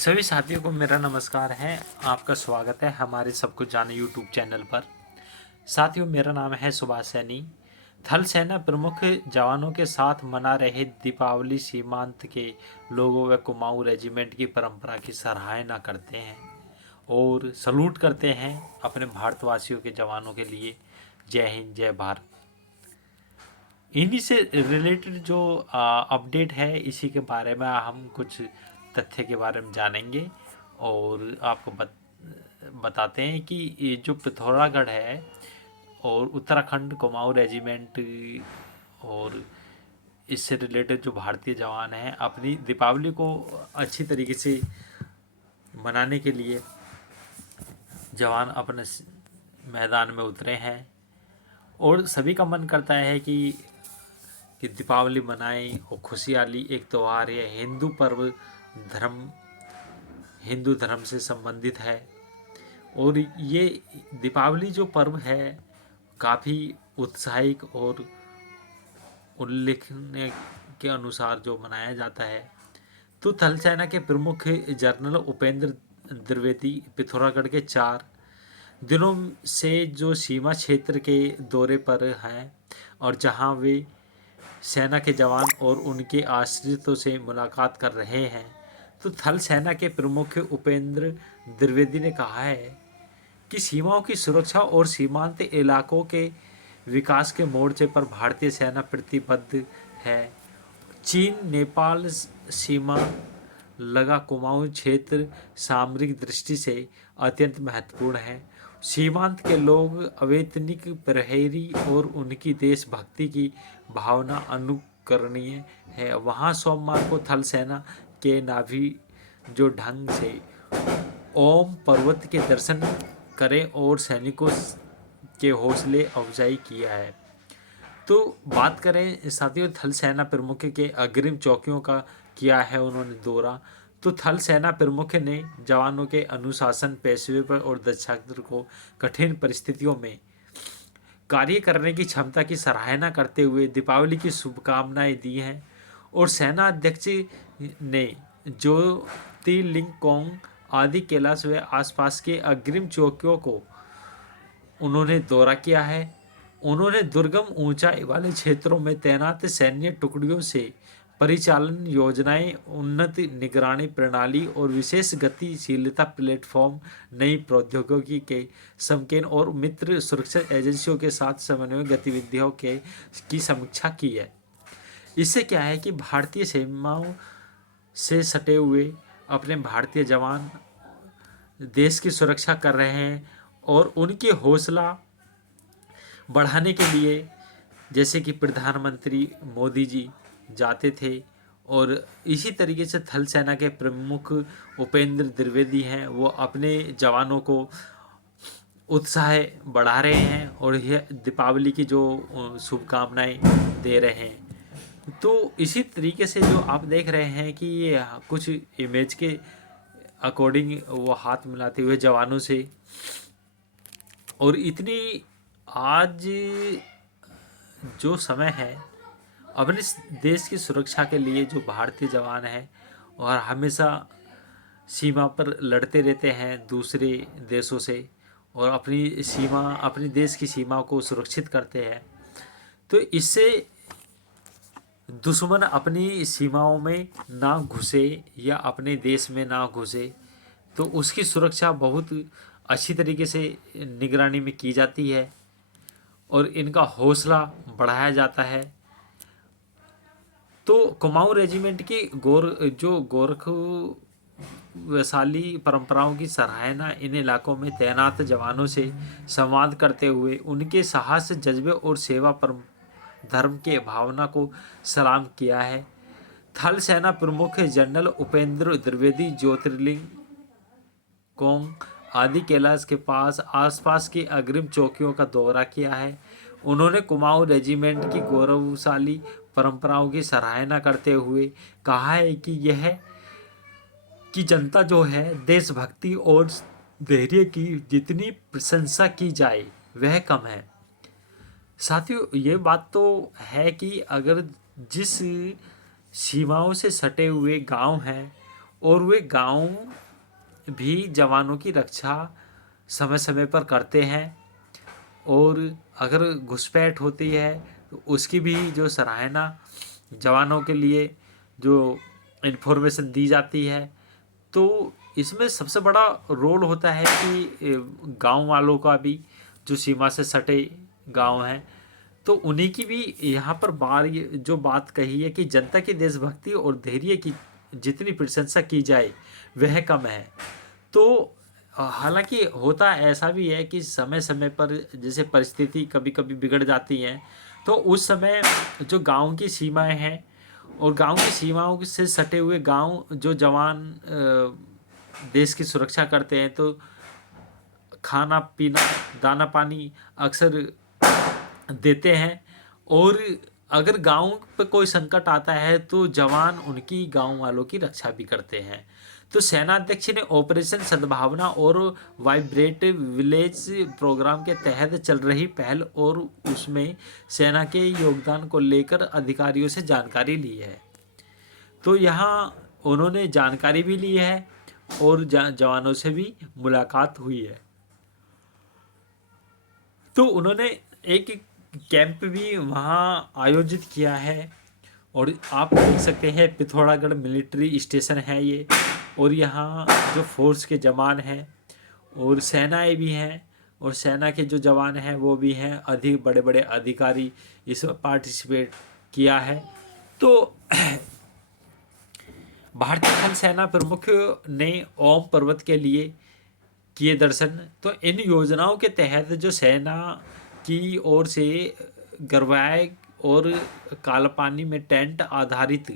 सभी साथियों को मेरा नमस्कार है। आपका स्वागत है हमारे सब कुछ जाने यूट्यूब चैनल पर। साथियों, मेरा नाम है सुभाष सैनी। थल सेना प्रमुख जवानों के साथ मना रहे दीपावली सीमांत के लोगों व कुमाऊं रेजिमेंट की परंपरा की सराहना करते हैं और सलूट करते हैं अपने भारतवासियों के जवानों के लिए। जय हिंद, जय भारत। इन्हीं से रिलेटेड जो अपडेट है, इसी के बारे में हम कुछ तथ्य के बारे में जानेंगे और आपको बताते हैं कि ये जो पिथौरागढ़ है और उत्तराखंड कुमाऊं रेजिमेंट और इससे रिलेटेड जो भारतीय जवान हैं, अपनी दीपावली को अच्छी तरीके से मनाने के लिए जवान अपने मैदान में उतरे हैं और सभी का मन करता है कि दीपावली मनाएं और खुशहाली एक त्यौहार है। हिंदू धर्म से संबंधित है और ये दीपावली जो पर्व है काफ़ी उत्साहिक और उल्लेखनीय के अनुसार जो मनाया जाता है। तो थल सेना के प्रमुख जनरल उपेंद्र द्विवेदी पिथौरागढ़ के 4 दिनों से जो सीमा क्षेत्र के दौरे पर हैं और जहां वे सेना के जवान और उनके आश्रितों से मुलाकात कर रहे हैं। तो थल सेना के प्रमुख उपेंद्र द्विवेदी ने कहा है कि सीमाओं की सुरक्षा और सीमांत इलाकों के विकास के मोर्चे पर भारतीय सेना प्रतिबद्ध है। चीन नेपाल सीमा लगा कुमाऊं क्षेत्र सामरिक दृष्टि से अत्यंत महत्वपूर्ण है। सीमांत के लोग अवैतनिक प्रहरी और उनकी देशभक्ति की भावना अनुकरणीय है। वहाँ सोमवार को थल सेना के नाभि जो ढंग से ओम पर्वत के दर्शन करें और सैनिकों के हौसले अफजाई किया है। तो बात करें साथियों, थल सेना प्रमुख के अग्रिम चौकियों का किया है उन्होंने दौरा। तो थल सेना प्रमुख ने जवानों के अनुशासन, पेशेवर और दक्षता को कठिन परिस्थितियों में कार्य करने की क्षमता की सराहना करते हुए दीपावली की शुभकामनाएं दी हैं। और सेना अध्यक्ष ने ज्योतिर्लिंगकोंग आदि कैलाश व आसपास के अग्रिम चौकियों को उन्होंने दौरा किया है। उन्होंने दुर्गम ऊंचाई वाले क्षेत्रों में तैनात सैन्य टुकड़ियों से परिचालन योजनाएं, उन्नत निगरानी प्रणाली और विशेष गतिशीलता प्लेटफॉर्म, नई प्रौद्योगिकी के संकेन और मित्र सुरक्षा एजेंसियों के साथ समन्वय गतिविधियों की समीक्षा की है। इससे क्या है कि भारतीय सीमाओं से सटे हुए अपने भारतीय जवान देश की सुरक्षा कर रहे हैं और उनकी हौसला बढ़ाने के लिए, जैसे कि प्रधानमंत्री मोदी जी जाते थे और इसी तरीके से थल सेना के प्रमुख उपेंद्र द्विवेदी हैं, वो अपने जवानों को उत्साह बढ़ा रहे हैं और यह दीपावली की जो शुभकामनाएं दे रहे हैं। तो इसी तरीके से जो आप देख रहे हैं कि ये कुछ इमेज के अकॉर्डिंग वो हाथ मिलाते हुए जवानों से, और इतनी आज जो समय है अपने देश की सुरक्षा के लिए जो भारतीय जवान हैं और हमेशा सीमा पर लड़ते रहते हैं दूसरे देशों से और अपनी देश की सीमा को सुरक्षित करते हैं। तो इससे दुश्मन अपनी सीमाओं में ना घुसे या अपने देश में ना घुसे, तो उसकी सुरक्षा बहुत अच्छी तरीके से निगरानी में की जाती है और इनका हौसला बढ़ाया जाता है। तो कुमाऊं रेजिमेंट की गोरख वैशाली परंपराओं की सराहना इन इलाकों में तैनात जवानों से संवाद करते हुए उनके साहस, जज्बे और सेवा पर धर्म के भावना को सलाम किया है। थल सेना प्रमुख जनरल उपेंद्र द्विवेदी ज्योतिर्लिंग कोंग आदि कैलाश के आसपास की अग्रिम चौकियों का दौरा किया है। उन्होंने कुमाऊं रेजिमेंट की गौरवशाली परंपराओं की सराहना करते हुए कहा है कि जनता जो है देशभक्ति और धैर्य की जितनी प्रशंसा की जाए वह कम है। साथियों, ये बात तो है कि अगर जिस सीमाओं से सटे हुए गांव हैं और वे गांव भी जवानों की रक्षा समय समय पर करते हैं, और अगर घुसपैठ होती है तो उसकी भी जो सराहना जवानों के लिए जो इन्फॉर्मेशन दी जाती है। तो इसमें सबसे बड़ा रोल होता है कि गांव वालों का भी, जो सीमा से सटे गांव हैं, तो उन्हीं की भी यहाँ पर जो बात कही है कि जनता की देशभक्ति और धैर्य की जितनी प्रशंसा की जाए वह कम है। तो हालांकि होता ऐसा भी है कि समय समय पर जैसे परिस्थिति कभी कभी बिगड़ जाती हैं, तो उस समय जो गांव की सीमाएं हैं और गांव की सीमाओं से सटे हुए गांव जो जवान देश की सुरक्षा करते हैं, तो खाना पीना दाना पानी अक्सर देते हैं। और अगर गांव पे कोई संकट आता है तो जवान उनकी गांव वालों की रक्षा भी करते हैं। तो सेनाध्यक्ष ने ऑपरेशन सद्भावना और वाइब्रेट विलेज प्रोग्राम के तहत चल रही पहल और उसमें सेना के योगदान को लेकर अधिकारियों से जानकारी ली है। तो यहाँ उन्होंने जानकारी भी ली है और जवानों से भी मुलाकात हुई है। तो उन्होंने एक कैंप भी वहाँ आयोजित किया है, और आप देख सकते हैं पिथौरागढ़ मिलिट्री स्टेशन है ये, और यहाँ जो फोर्स के जवान हैं और सेनाएं भी हैं, और सेना के जो जवान हैं वो भी हैं, अधिक बड़े बड़े अधिकारी इसमें पार्टिसिपेट किया है। तो भारतीय थल सेना प्रमुख ने ओम पर्वत के लिए किए दर्शन। तो इन योजनाओं के तहत जो सेना की ओर से गरवाए और कालापानी में टेंट आधारित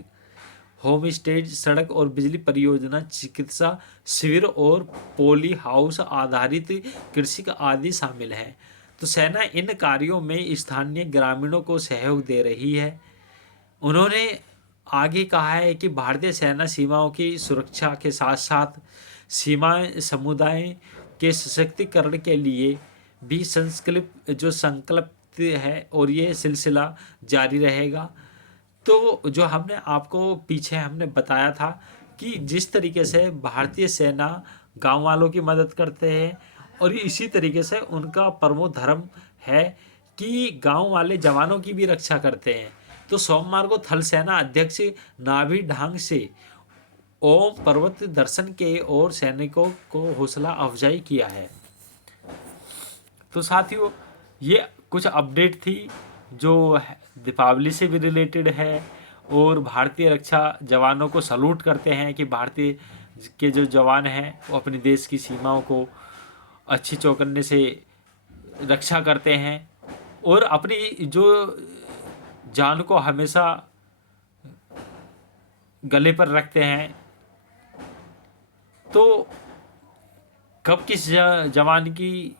होम स्टेज, सड़क और बिजली परियोजना, चिकित्सा शिविर और पोली हाउस आधारित कृषि आदि शामिल हैं। तो सेना इन कार्यों में स्थानीय ग्रामीणों को सहयोग दे रही है। उन्होंने आगे कहा है कि भारतीय सेना सीमाओं की सुरक्षा के साथ साथ सीमा समुदाय के सशक्तिकरण के लिए भी संकल्प है, और ये सिलसिला जारी रहेगा। तो जो हमने आपको पीछे हमने बताया था कि जिस तरीके से भारतीय सेना गांव वालों की मदद करते हैं, और इसी तरीके से उनका परमो धर्म है कि गांव वाले जवानों की भी रक्षा करते हैं। तो सोमवार को थल सेना अध्यक्ष नाभि ढांग से ओम पर्वत दर्शन के और सैनिकों को हौसला अफजाई किया है। तो साथियों, ये कुछ अपडेट थी जो दीपावली से भी रिलेटेड है, और भारतीय रक्षा जवानों को सलूट करते हैं कि भारतीय के जो जवान हैं वो अपने देश की सीमाओं को अच्छी चौकन्ने से रक्षा करते हैं और अपनी जो जान को हमेशा गले पर रखते हैं। तो कब किस जवान की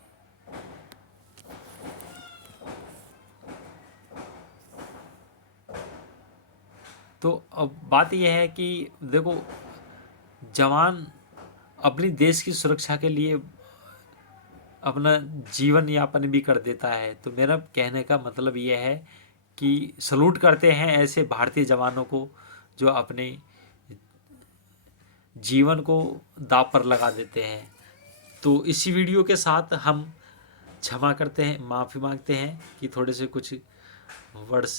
तो अब बात यह है कि देखो, जवान अपनी देश की सुरक्षा के लिए अपना जीवन यापन भी कर देता है। तो मेरा कहने का मतलब यह है कि सलूट करते हैं ऐसे भारतीय जवानों को जो अपने जीवन को दांव पर लगा देते हैं। तो इसी वीडियो के साथ हम क्षमा करते हैं, माफ़ी मांगते हैं कि थोड़े से कुछ वर्ड्स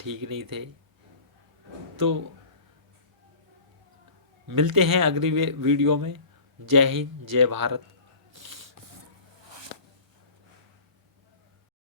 ठीक नहीं थे। तो मिलते हैं अगली वीडियो में। जय हिंद, जय भारत।